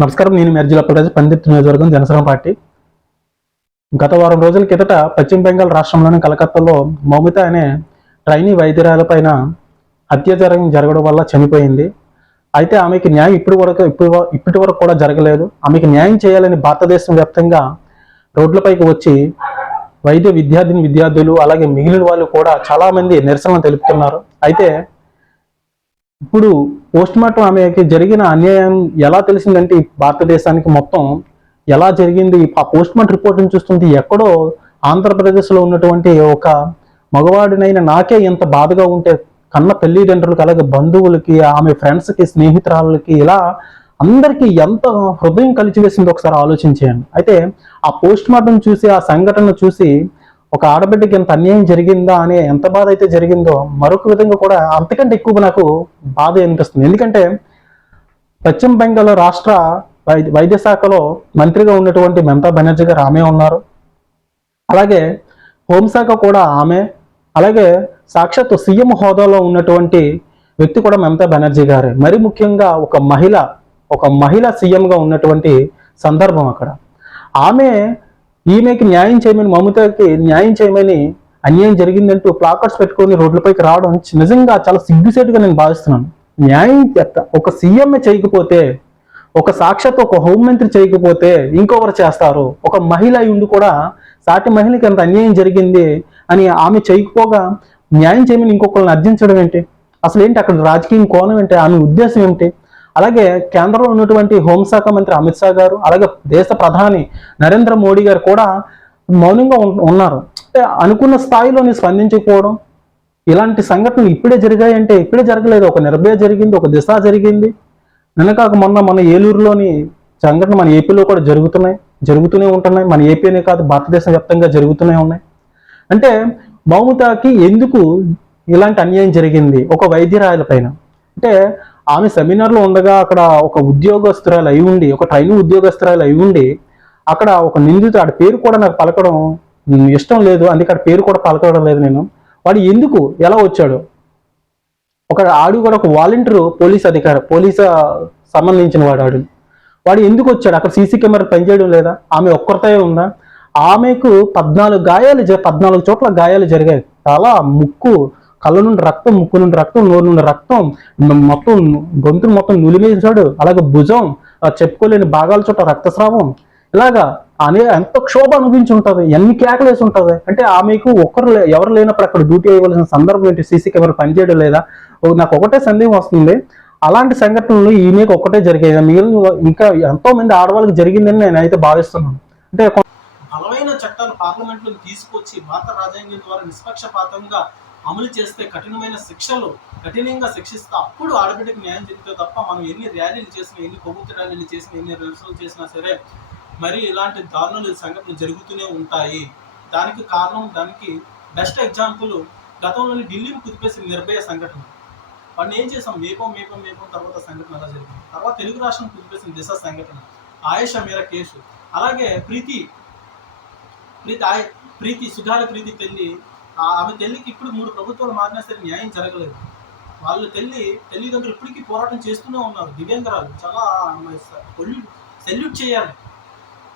నమస్కారం నేను మెర్జిల్ అప్పలరాజు పండిత్ నియోజకవర్గం జనసేన పార్టీ. గత వారం రోజుల కిందట పశ్చిమ బెంగాల్ రాష్ట్రంలోని కలకత్తాలో మౌమిత అనే ట్రైనీ వైద్యురాలపైన అత్యాచారం జరగడం వల్ల చనిపోయింది. అయితే ఆమెకి న్యాయం ఇప్పుడు వరకు ఇప్పుడు ఇప్పటి వరకు కూడా జరగలేదు. ఆమెకి న్యాయం చేయాలని భారతదేశం వ్యాప్తంగా రోడ్లపైకి వచ్చి వైద్య విద్యార్థిని విద్యార్థులు అలాగే మిగిలిన వాళ్ళు కూడా చాలామంది నిరసనలు నిరసన తెలుపుతున్నారు. అయితే ఇప్పుడు పోస్ట్ మార్టం ఆమెకి జరిగిన అన్యాయం ఎలా తెలిసిందంటే భారతదేశానికి మొత్తం ఎలా జరిగింది? ఆ పోస్ట్ మార్టం రిపోర్ట్ని చూస్తుంటే ఎక్కడో ఆంధ్రప్రదేశ్లో ఉన్నటువంటి ఒక మగవాడినైన నాకే ఎంత బాధగా ఉంటే కన్న తల్లిదండ్రులకు అలాగే బంధువులకి ఆమె ఫ్రెండ్స్కి స్నేహితురాలకి ఇలా అందరికీ ఎంత హృదయం కలిచివేసిందో ఒకసారి ఆలోచించేయండి. అయితే ఆ పోస్ట్ మార్టం చూసి ఆ సంఘటన చూసి ఒక ఆడబిడ్డకి ఎంత అన్యాయం జరిగిందా అనే ఎంత బాధ అయితే జరిగిందో మరొక విధంగా కూడా అంతకంటే ఎక్కువ నాకు బాధ అనిపిస్తుంది. ఎందుకంటే పశ్చిమ బెంగాల్ రాష్ట్ర వైద్య శాఖలో మంత్రిగా ఉన్నటువంటి మమతా బెనర్జీ గారు ఆమె ఉన్నారు. అలాగే హోంశాఖ కూడా ఆమె. అలాగే సాక్షాత్తు సీఎం హోదాలో ఉన్నటువంటి వ్యక్తి కూడా మమతా బెనర్జీ గారే. మరి ముఖ్యంగా ఒక మహిళ ఒక మహిళ సీఎంగా ఉన్నటువంటి సందర్భం అక్కడ. ఆమె ఈమెకి న్యాయం చేయమని మమతకి న్యాయం చేయమని అన్యాయం జరిగిందంటూ ప్లాకార్డ్స్ పెట్టుకొని రోడ్లపైకి రావడం నిజంగా చాలా సిగ్గుసేటుగా నేను భావిస్తున్నాను. న్యాయం ఒక సీఎం చేయకపోతే ఒక సాక్షాత్ ఒక హోంమంత్రి చేయకపోతే ఇంకొకరు చేస్తారు. ఒక మహిళ ఉండి కూడా సాటి మహిళకి ఎంత అన్యాయం జరిగింది అని ఆమె చేయకపోగా న్యాయం చేయమని ఇంకొకరిని అర్జించడం ఏంటి? అసలు ఏంటి అక్కడ రాజకీయం కోణం ఏంటి? ఆమె ఉద్దేశం ఏంటి అలాగే కేంద్రంలో ఉన్నటువంటి హోంశాఖ మంత్రి అమిత్ షా గారు అలాగే దేశ ప్రధాని నరేంద్ర మోడీ గారు కూడా మౌనంగా ఉన్నారు. అంటే అనుకున్న స్థాయిలోని స్పందించకపోవడం ఇలాంటి సంఘటనలు ఇప్పుడే జరిగాయంటే ఇప్పుడే జరగలేదు. ఒక నిర్భయ జరిగింది ఒక దిశ జరిగింది. నిన్నకాక మొన్న మన ఏలూరులోని సంఘటన మన ఏపీలో కూడా జరుగుతున్నాయి జరుగుతూనే ఉంటున్నాయి. మన ఏపీనే కాదు భారతదేశం వ్యాప్తంగా జరుగుతూనే ఉన్నాయి. అంటే మౌమితాకి ఎందుకు ఇలాంటి అన్యాయం జరిగింది ఒక వైద్యరాయల పైన? అంటే ఆమె సెమినార్లో ఉండగా అక్కడ ఒక ఉద్యోగస్తురాలు అయి ఉండి ఒక ట్రైనింగ్ ఉద్యోగస్తురాలు అయి ఉండి అక్కడ ఒక నిందితుడు ఆడ పేరు కూడా నాకు పలకడం ఇష్టం లేదు. అందుకే ఆడ పేరు కూడా పలకడం లేదు నేను. వాడు ఎందుకు? ఎలా వచ్చాడు? ఒక ఆడు కూడా ఒక వాలంటీర్ పోలీస్ అధికారి పోలీస్ సంబంధించిన వాడు ఆడు. వాడు ఎందుకు వచ్చాడు? అక్కడ సీసీ కెమెరా పనిచేయడం లేదా? ఆమె ఒక్కరితో ఉందా? ఆమెకు పద్నాలుగు గాయాలు జ- పద్నాలుగు చోట్ల గాయాలు జరిగాయి. తల ముక్కు కళ్ళ నుండి రక్తం ముక్కు నుండి రక్తం నోరు నుండి రక్తం మొత్తం గొంతును మొత్తం నులిమేసాడు అలాగే భుజం చెప్పుకోలేని భాగాల చోట రక్తస్రావం. ఇలాగా అనే ఎంత క్షోభ అనిపించి ఉంటుంది? ఎన్ని కేకలేసి ఉంటుంది? అంటే ఆమెకు ఒక్కరు లే- ఎవరు లేనప్పుడు అక్కడ డ్యూటీ అయ్యవలసిన సందర్భం ఏంటి? సీసీ కెమెరా పనిచేయడం లేదా? నాకు ఒకటే సందేహం వస్తుంది. అలాంటి సంఘటనలు ఈమెకు ఒక్కటే జరిగాయి. మిగిలిన ఇంకా ఎంతో మంది ఆడవాళ్ళకి జరిగిందని నేను అయితే భావిస్తున్నాను. అంటే బలమైన చట్టాన్ని పార్లమెంట్ తీసుకొచ్చి భారత రాజ్యాంగం ద్వారా నిష్పక్షపాతంగా అమలు చేస్తే కఠినమైన శిక్షలు కఠినంగా శిక్షిస్తే అప్పుడు ఆడబిడ్డకి న్యాయం జరిగితే తప్ప మనం ఎన్ని ర్యాలీలు చేసినా ఎన్ని కొవ్వొత్తి ర్యాలీలు చేసినా ఎన్ని రిజర్వ్ చేసినా సరే మరి ఇలాంటి దారుణాలు సంఘటనలు జరుగుతూనే ఉంటాయి. దానికి కారణం దానికి బెస్ట్ ఎగ్జాంపుల్ గతంలోని ఢిల్లీని కుదిపేసిన నిర్భయ సంఘటన. వాడిని ఏం చేసాం మేపం మేపం మేపం తర్వాత సంఘటన అలా జరిగింది? తర్వాత తెలుగు రాష్ట్రం కుదిపేసిన దిశ సంఘటన. ఆయేష మేర కేసు. అలాగే ప్రీతి ప్రీతి ఆయ ప్రీతి సుధాల ప్రీతి తెల్లి ఆమె తల్లికి ఇప్పుడు మూడు ప్రభుత్వాలు మారినా సరే న్యాయం జరగలేదు. వాళ్ళు తల్లి తల్లిదండ్రులు ఇప్పటికీ పోరాటం చేస్తూనే ఉన్నారు. దివ్యాంగరాలు చాలా సెల్యూట్ చేయాలి.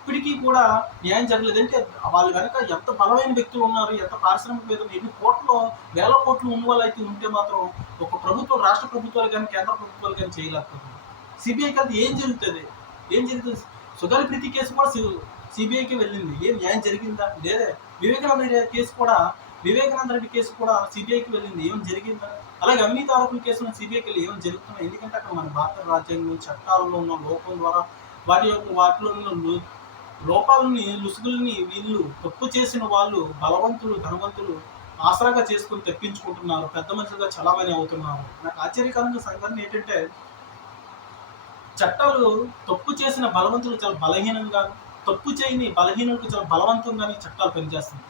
ఇప్పటికీ కూడా న్యాయం జరగలేదు. అంటే వాళ్ళు కనుక ఎంత బలమైన వ్యక్తులు ఉన్నారు ఎంత పారిశ్రామికవేత్తలు ఎన్ని కోట్లు వేల కోట్లు ఉన్న వాళ్ళు అయితే ఉంటే మాత్రం ఒక ప్రభుత్వం రాష్ట్ర ప్రభుత్వాలు కానీ కేంద్ర ప్రభుత్వాలు కానీ చేయలేకపోతుంది. సిబిఐ అది ఏం జరుగుతుంది? ఏం జరుగుతుంది? సుధారి ప్రీతి కేసు కూడా సిబిఐకి వెళ్ళింది. ఏం న్యాయం జరిగిందా? లేదే. వివేకానంద కేసు కూడా వివేకానంద రెడ్డి కేసు కూడా సిబిఐకి వెళ్ళింది. ఏం జరిగిందా? అలాగే అవినీతి ఆరోపణ కేసులు సిబిఐకి వెళ్ళి ఏం జరుగుతున్నాయి? ఎందుకంటే అక్కడ మన భారత రాజ్యాంగం చట్టాలలో ఉన్న లోపం ద్వారా వాటి యొక్క వాటిలో ఉన్న లోపాలని లుసుగుల్ని వీళ్ళు తప్పు చేసిన వాళ్ళు బలవంతులు ధనవంతులు ఆసరాగా చేసుకుని తెప్పించుకుంటున్నారు. పెద్ద మనుషులుగా చలామణి అవుతున్నారు. నాకు ఆశ్చర్యకరంగా సంఘటన ఏంటంటే చట్టాలు తప్పు చేసిన బలవంతులు చాలా బలహీనంగా తప్పు చేయని బలహీనులకు చాలా బలవంతంగానే చట్టాలు పనిచేస్తుంది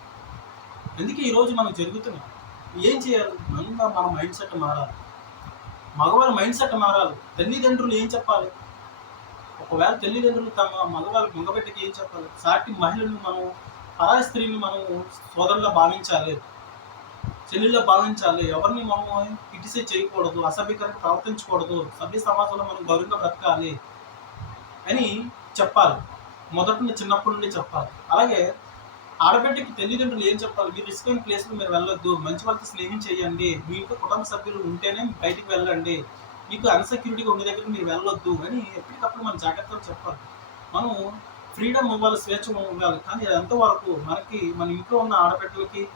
అందుకే ఈరోజు మనం జరుగుతున్నాం. ఏం చేయాలి? అంతా మన మైండ్ సెట్ మారాలి. మగవాళ్ళ మైండ్ సెట్ మారాలి. తల్లిదండ్రులు ఏం చెప్పాలి? ఒకవేళ తల్లిదండ్రులు తమ మగవాళ్ళ మగబిడ్డకి ఏం చెప్పాలి? సాటి మహిళలను మనం పరా స్త్రీని మనం సోదరులా భావించాలి. చెల్లెల్లో భావించాలి. ఎవరిని మనం క్రిటిసైజ్ చేయకూడదు అసభ్యకరంగా ప్రవర్తించకూడదు. సభ్య సమాజంలో మనం గౌరవంగా బ్రతకాలి అని చెప్పాలి. మొదటి చిన్నప్పటి నుండి చెప్పాలి. అలాగే ఆడబిడ్డకి తల్లిదండ్రులు ఏం చెప్పాలి. మీరు రిస్క్ అయిన ప్లేస్కి మీరు వెళ్ళొద్దు. మంచి వాళ్ళతో స్నేహం చేయండి. మీ ఇంట్లో కుటుంబ సభ్యులు ఉంటేనే బయటికి వెళ్ళండి. మీకు అన్సెక్యూరిటీగా ఉండే దగ్గర మీరు వెళ్ళొద్దు అని ఎప్పటికప్పుడు మనం జాగ్రత్తగా చెప్పాలి. మనం ఫ్రీడమ్ ఇవ్వాలి స్వేచ్ఛ ఇవ్వాలి కానీ అది ఎంతవరకు మనకి మన ఇంట్లో ఉన్న ఆడబిడ్డలకి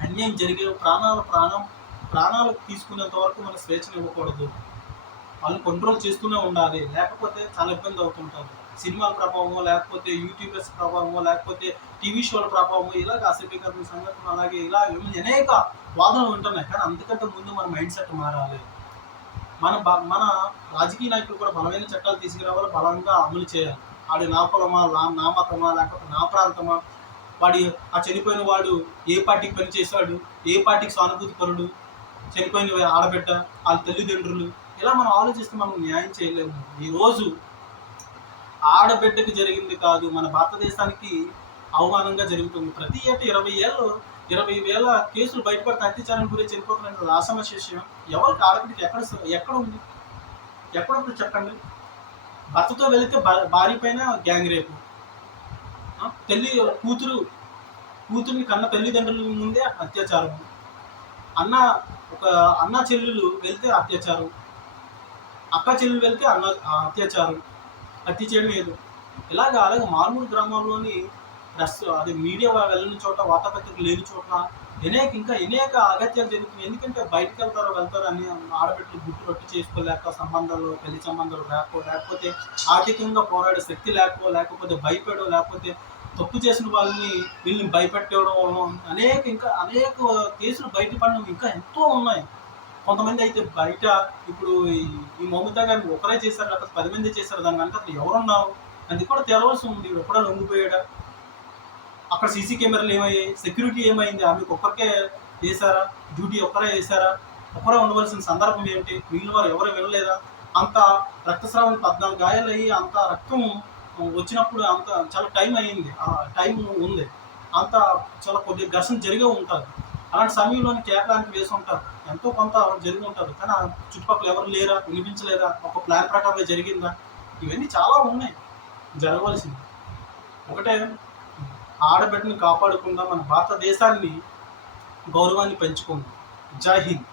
అన్యాయం జరిగే ప్రాణాల ప్రాణం ప్రాణాలు తీసుకునేంత వరకు మనం స్వేచ్ఛను ఇవ్వకూడదు. వాళ్ళని కంట్రోల్ చేస్తూనే ఉండాలి. లేకపోతే చాలా ఇబ్బంది అవుతుంటారు. సినిమాల ప్రభావమో లేకపోతే యూట్యూబర్స్ ప్రభావమో లేకపోతే టీవీ షోల ప్రభావమో ఇలాగ అసభ్యకరమైన సంఘటనలు అలాగే ఇలా అనేక వాదనలు ఉంటున్నాయి. కానీ అంతకంటే ముందు మన మైండ్ సెట్ మారాలి. మన మన రాజకీయ నాయకులు కూడా బలమైన చట్టాలు తీసుకురావాలి బలంగా అమలు చేయాలి. వాడి నా కులమా నా నా మతమా లేకపోతే నా ప్రాంతమా? వాడి ఆ చనిపోయిన వాడు ఏ పార్టీకి పనిచేశాడు? ఏ పార్టీకి సానుభూతి పరుడు? చనిపోయిన ఆడబిడ్డ వాళ్ళ తల్లిదండ్రులు ఇలా మనం ఆలోచిస్తే మనం న్యాయం చేయలేము? ఈరోజు ఆడబిడ్డకి జరిగింది కాదు మన భారతదేశానికి అవమానంగా జరుగుతుంది. ప్రతి ఏటా ఇరవై ఏళ్ళు ఇరవై వేల కేసులు బయటపడితే అత్యాచారం గురించి చనిపోతున్న రాసమస్య ఎవరికి ఆడబిడ్డకి ఎక్కడ ఎక్కడ ఉంది? ఎక్కడ ఉంది చెప్పండి? భర్తతో వెళితే భార్య పైన గ్యాంగ్ రేపు. తల్లి కూతురు కూతుర్ని కన్న తల్లిదండ్రుల ముందే అత్యాచారం. అన్న ఒక అన్న చెల్లెలు వెళ్తే అత్యాచారం. అక్క చెల్లెలు వెళ్తే అన్న అత్యాచారం. హత్య చేయడం లేదు. ఇలాగ అలాగే మారుమూరు గ్రామంలోని ప్రెస్ అదే మీడియా వెళ్ళని చోట వార్తాపత్రికలు లేని చోట అనేక ఇంకా అనేక అగత్యాలు జరుగుతున్నాయి. ఎందుకంటే బయటకు వెళ్తారో వెళ్తారో అని ఆడబిడ్డలు గుట్టు రొట్టి చేసుకోలేక సంబంధాలు పెళ్ళి సంబంధాలు లేకో లేకపోతే ఆర్థికంగా పోరాడే శక్తి లేకో లేకపోతే భయపడో లేకపోతే తప్పు చేసిన వాళ్ళని వీళ్ళని భయపెట్టడం అనేక ఇంకా అనేక కేసులు బయటపడడం ఇంకా ఎంతో ఉన్నాయి. కొంతమంది అయితే బయట ఇప్పుడు ఈ- మమతా గారిని ఒకరే చేశారు లేకపోతే పది మంది చేశారు దాని వెనక అసలు ఎవరున్నారు? అది కూడా తెలవాల్సి ఉంది. ఎప్పుడో లొంగిపోయాడా? అక్కడ సీసీ కెమెరాలు ఏమయ్యాయి? సెక్యూరిటీ ఏమైంది? ఆమెకు ఒక్కరికే చేశారా డ్యూటీ ఒక్కరే చేశారా ఒక్కరే ఉండవలసిన సందర్భం ఏంటి? మిగిలిన వారు ఎవరు వినలేదా? అంత రక్తస్రావం పద్నాలుగు గాయాలు అయ్యి అంత రక్తం వచ్చినప్పుడు అంత చాలా టైం అయ్యింది. ఆ టైం ఉంది. అంత చాలా కొద్దిగా ఘర్షణ జరిగే ఉంటుంది. అలాంటి సమయంలోని కేకడానికి వేసి ఉంటారు ఎంతో కొంత జరిగి ఉంటుంది కానీ ఆ చుట్టుపక్కల ఎవరు లేరా? వినిపించలేదా? ఒక ప్లాన్ ప్రకారంగా జరిగిందా? ఇవన్నీ చాలా ఉన్నాయి. జరగవలసింది. ఒకటే ఆడబిడ్డని కాపాడకుండా మన భారతదేశాన్ని గౌరవాన్ని పెంచుకుంది. జై హింద్.